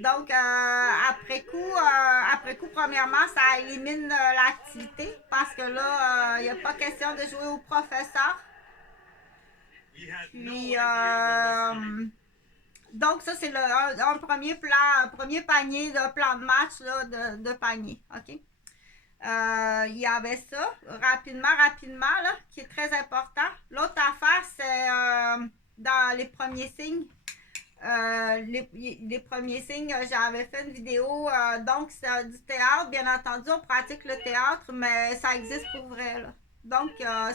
Donc, après coup, premièrement, ça élimine l'activité parce que là, il n'y a pas question de jouer au professeur. Puis, donc ça, c'est un premier plan, un premier panier de plan de match là, de panier. OK? Il y avait ça, rapidement, là, qui est très important. L'autre affaire, c'est dans les premiers signes. Les premiers signes, j'avais fait une vidéo, donc c'est du théâtre, bien entendu, on pratique le théâtre, mais ça existe pour vrai, là. Donc,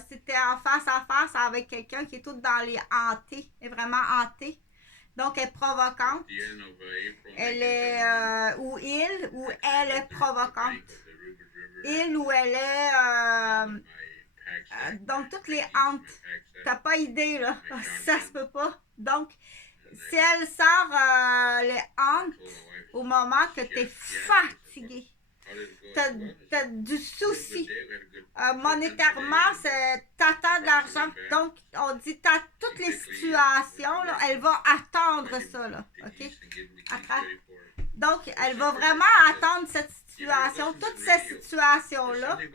c'était en face à face avec quelqu'un qui est tout dans les hantés, est vraiment hanté. Donc, elle est provocante. Elle est, ou elle est provocante. Il ou elle est, donc toutes les hantes. T'as pas idée, là. Ça se peut pas. Donc, si elle sort les hantes au moment que tu es fatigué, tu as du souci. Monétairement, t'attends de l'argent. Donc, on dit, t'as toutes les situations, là, elle va attendre ça, là. OK? Donc, elle va vraiment attendre cette situation, toutes ces situations-là. Puis,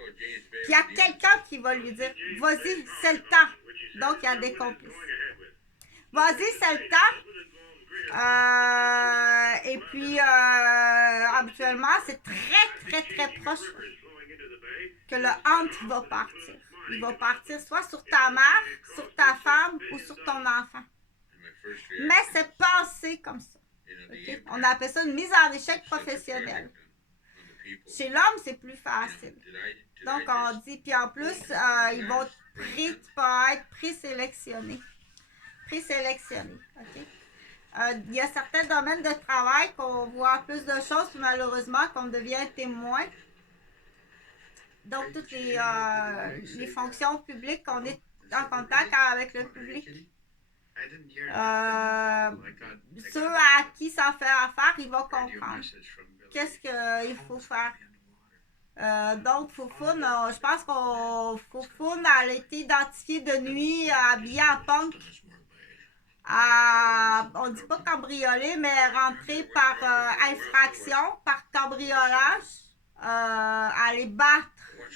il y a quelqu'un qui va lui dire, vas-y, c'est le temps. Donc, il y a des complices. Vas-y, c'est le temps. Et puis, habituellement, c'est très proche que le hante va partir. Il va partir soit sur ta mère, sur ta femme ou sur ton enfant. Mais c'est passé comme ça. Okay? On appelle ça une mise en échec professionnelle. Chez l'homme, c'est plus facile. Donc, on dit, puis en plus, ils vont tu peux être présélectionné. Présélectionné. OK? Il y a certains domaines de travail qu'on voit plus de choses, puis malheureusement, qu'on devient témoin. Donc, toutes les fonctions publiques, qu'on est en contact avec le public. Ceux à qui ça fait affaire, ils vont comprendre. Qu'est-ce qu'il faut faire? Donc, Foufoune, je pense qu'on Foufoune a été identifié de nuit habillé en punk. On dit pas cambrioler, mais rentrer par infraction, par cambriolage, aller battre.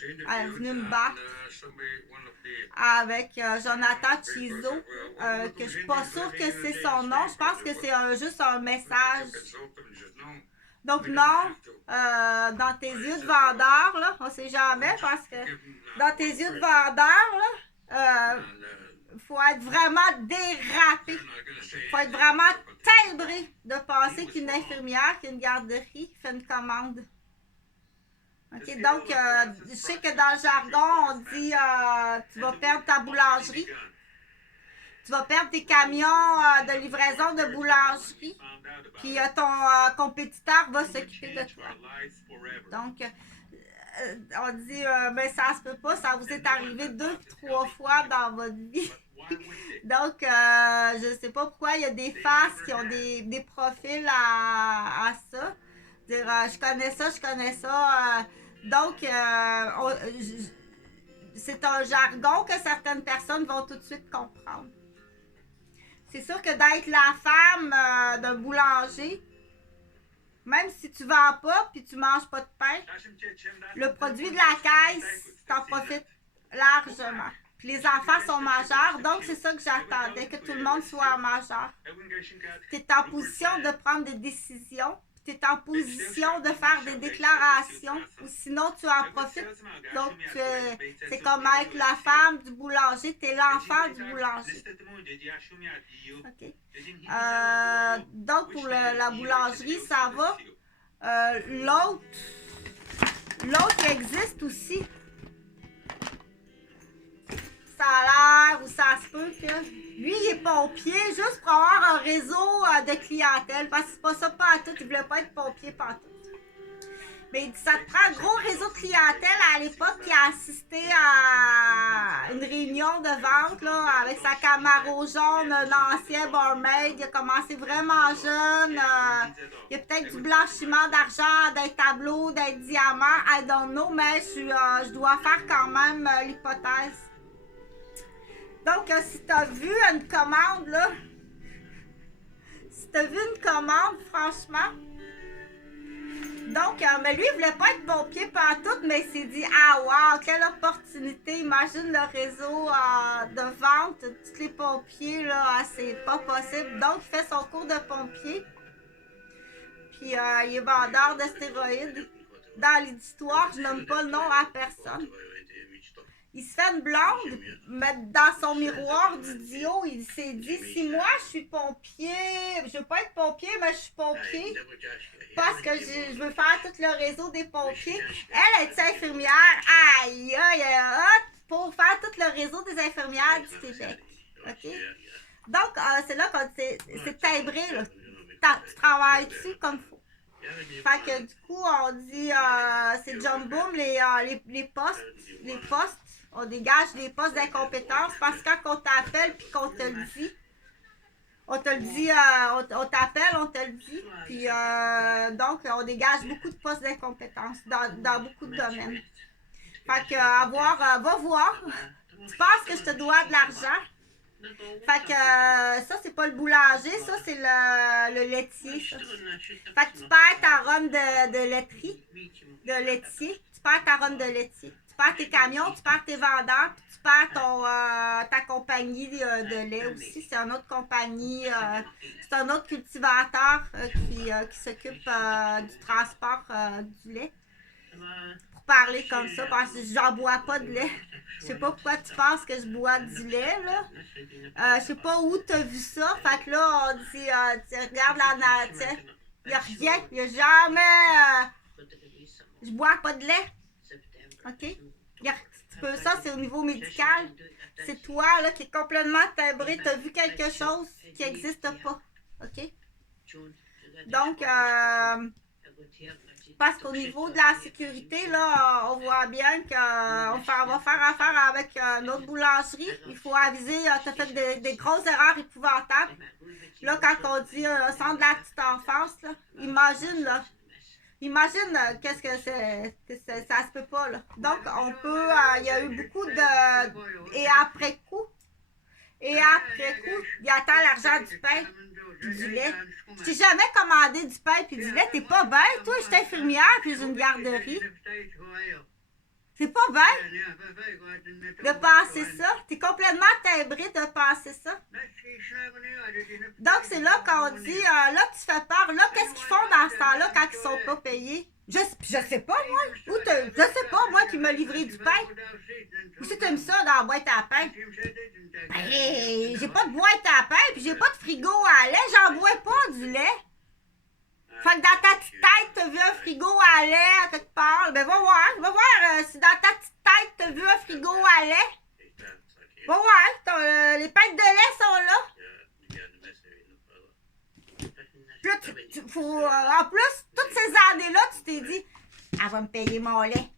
Elle est venue me battre avec Jonathan Chizo, que je suis pas sûre que c'est son nom. Je pense que c'est juste un message. Donc non, dans tes yeux de vendeur, là, on sait jamais, parce que dans tes yeux de vendeur, là, faut être vraiment dérapé. Faut être vraiment timbré de penser qu'une infirmière, qu'une garderie fait une commande. OK, donc, je sais que dans le jargon, on dit tu vas perdre ta boulangerie. Tu vas perdre tes camions de livraison de boulangerie. Puis ton compétiteur va s'occuper de toi. Donc, on dit, mais ça se peut pas, ça vous est arrivé 2 ou 3 fois dans votre vie. Donc, je sais pas pourquoi il y a des faces qui ont des profils à ça. Dire, je connais ça. Donc, c'est un jargon que certaines personnes vont tout de suite comprendre. C'est sûr que d'être la femme d'un boulanger, même si tu vends pas puis tu manges pas de pain, le produit de la caisse, t'en profites largement. Puis les enfants sont majeurs, donc c'est ça que j'attendais, que tout le monde soit majeur. Tu es en position de prendre des décisions, tu es en position de faire des déclarations, ou sinon tu en profites. Donc c'est comme avec la femme du boulanger, tu es l'enfant du boulanger. Okay. Donc pour la boulangerie, ça va. L'autre qui existe aussi. Ça a l'air ou ça se peut que lui, il est pompier juste pour avoir un réseau de clientèle. Parce que c'est pas ça pas à tout. Il voulait pas être pompier pas tout. Mais il dit, ça te prend un gros réseau de clientèle. À l'époque, il a assisté à une réunion de vente là, avec sa Camaro jaune, un ancien barmaid. Il a commencé vraiment jeune. Il y a peut-être du blanchiment d'argent, des tableaux, des diamants. I don't know, mais je dois faire quand même l'hypothèse. Donc, si tu as vu une commande, là, franchement, Donc, mais lui, il voulait pas être pompier pantoute, mais il s'est dit, ah wow, quelle opportunité, imagine le réseau de vente de tous les pompiers, là, c'est pas possible. Donc, il fait son cours de pompier, puis il est vendeur de stéroïdes. Dans l'histoire, je nomme pas le nom à personne. Il se fait une blonde, mais dans son miroir d'idiot, il s'est dit, si moi je suis pompier, je veux pas être pompier, mais je suis pompier, parce que je veux faire tout le réseau des pompiers. Elle est infirmière, aïe, pour faire tout le réseau des infirmières du Québec. OK? Donc, c'est là qu'on c'est timbré, là. Tu travailles dessus comme il faut. Fait que du coup, on dit, c'est John Boom, les postes, on dégage des postes d'incompétence parce que quand on t'appelle puis qu'on te le dit, on t'appelle, on te le dit, puis donc on dégage beaucoup de postes d'incompétence dans beaucoup de domaines. Fait que, va voir, tu penses que je te dois de l'argent? Fait que ça, c'est pas le boulanger, ça, c'est le laitier, ça. Fait que tu perds ta run de laitier, tu perds ta run de laitier. Tu perds tes camions, tu perds tes vendeurs, puis tu perds ta compagnie de lait aussi. C'est une autre compagnie, c'est un autre cultivateur qui s'occupe du transport du lait. Pour parler comme ça, parce que j'en bois pas de lait. Je sais pas pourquoi tu penses que je bois du lait, là. Je sais pas où t'as vu ça. Fait que là, on dit, tu regardes la nature. Il y a rien. Il y a jamais... je bois pas de lait. OK? Ça, c'est au niveau médical. C'est toi, là, qui est complètement timbré. T'as vu quelque chose qui n'existe pas. OK? Donc, parce qu'au niveau de la sécurité, là, on voit bien qu'on va faire affaire avec une autre boulangerie. Il faut aviser, tu as fait des grosses erreurs épouvantables. Là, quand on dit centre de la petite enfance, là, imagine qu'est-ce que c'est. Ça se peut pas, là. Donc, on peut, il y a eu beaucoup de... Et après coup, il attend l'argent du pain puis du lait. Je t'ai jamais commandé du pain puis du lait. T'es pas bien, toi? Je suis infirmière puis j'ai une garderie. C'est pas bien de penser ça. T'es complètement timbré de penser ça. Donc, c'est là qu'on dit, là, tu fais peur. Là, qu'est-ce qu'ils font dans ce temps-là quand ils sont pas payés? Je sais pas, moi. Je sais pas, moi, qui m'a livré du pain. Où c'est que t'as mis ça dans la boîte à pain? Ben, j'ai pas de boîte à pain, puis j'ai pas de frigo à lait. J'en bois pas du lait. Fait que dans ta petite tête, t'as vu un frigo à lait à quelque part. Ben, va voir si dans ta petite tête, t'as vu un frigo à lait. Va voir, les pêtes de lait sont là. Puis là, en plus, toutes ces années-là, tu t'es dit, elle va me payer mon lait.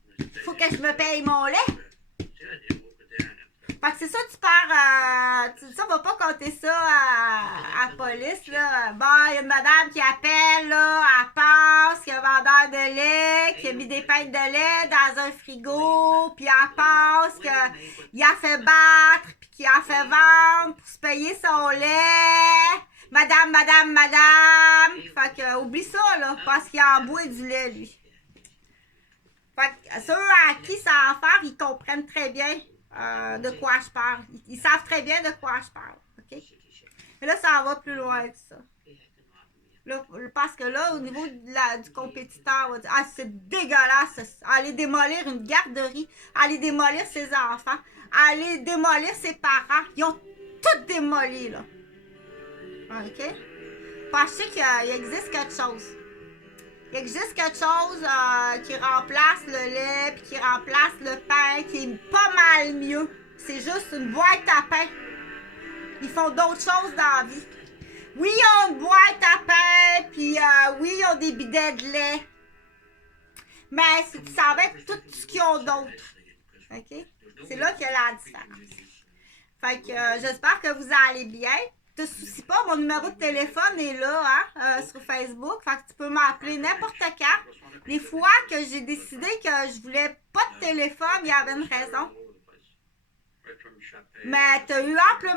Faut que je me paye mon lait. Fait que c'est ça, tu perds. Ça va pas compter ça à la police, là. Bon, il y a une madame qui appelle, là. Elle pense qu'il y a un vendeur de lait, qui a mis des pêtes de lait dans un frigo, puis elle pense qu'il a fait battre, puis qu'il a fait vendre pour se payer son lait. Madame. Fait que, oublie ça, là, parce qu'il en boit du lait, lui. Fait que ceux à qui ça a affaire, ils comprennent très bien de quoi je parle. Ils savent très bien de quoi je parle. OK? Mais là, ça va plus loin que ça. Là, parce que là, au niveau du compétiteur, on va dire, ah, c'est dégueulasse. Aller démolir une garderie, aller démolir ses enfants, aller démolir ses parents. Ils ont tout démoli, là. OK? Parce qu'il existe quelque chose. Il existe quelque chose qui remplace le lait, puis qui remplace le pain, qui est pas mal mieux. C'est juste une boîte à pain. Ils font d'autres choses dans la vie. Oui, ils ont une boîte à pain, puis oui, ils ont des bidets de lait. Mais si tu savais tout ce qu'ils ont d'autre. OK? C'est là qu'il y a la différence. Fait que j'espère que vous allez bien. Ne te soucie pas, mon numéro de téléphone est là, sur Facebook. Fait que tu peux m'appeler n'importe quand. Les fois que j'ai décidé que je voulais pas de téléphone, il y avait une raison. Mais tu as eu amplement